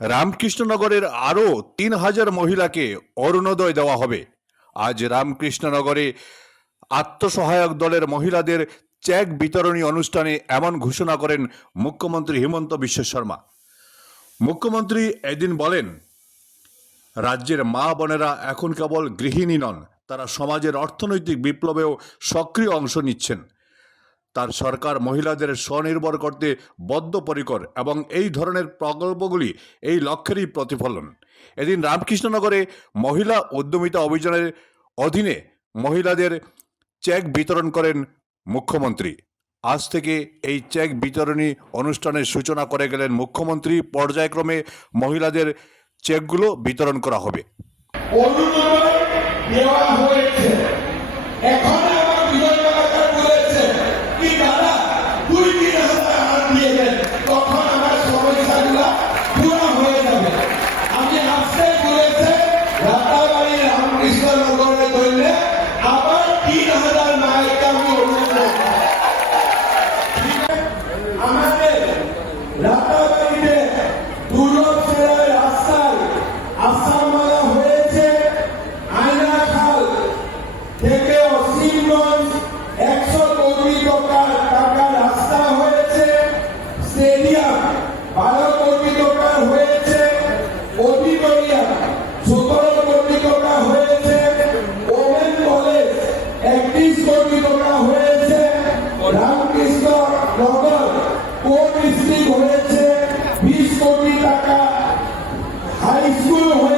রামকৃষ্ণনগরের আরও তিন হাজার মহিলাকে অরুণোদয় দেওয়া হবে। আজ রামকৃষ্ণনগরে আত্মসহায়ক দলের মহিলাদের চেক বিতরণী অনুষ্ঠানে এমন ঘোষণা করেন মুখ্যমন্ত্রী হিমন্ত বিশ্ব শর্মা। মুখ্যমন্ত্রী এদিন বলেন, রাজ্যের মা বোনেরা এখন কেবল গৃহিণী নন, তারা সমাজের অর্থনৈতিক বিপ্লবেও সক্রিয় অংশ নিচ্ছেন। তার সরকার মহিলাদের স্বনির্ভর করতে বদ্ধপরিকর এবং এই ধরনের প্রকল্পগুলি এই লক্ষ্যেরই প্রতিফলন। এদিন রামকৃষ্ণনগরে মহিলা উদ্যমিতা অভিযানের অধীনে মহিলাদের চেক বিতরণ করেন মুখ্যমন্ত্রী। আজ থেকে এই চেক বিতরণী অনুষ্ঠানের সূচনা করে গেলেন মুখ্যমন্ত্রী। পর্যায়ক্রমে মহিলাদের চেকগুলো বিতরণ করা হবে। থেকে একশো কোটি টাকার টাকা রাস্তা হয়েছে বারো কোটি হয়েছে কোটি হয়েছে একত্রিশ কোটি হয়েছে, রামকৃষ্ণ হয়েছে, বিশ কোটি টাকা হাই স্কুল হয়েছে।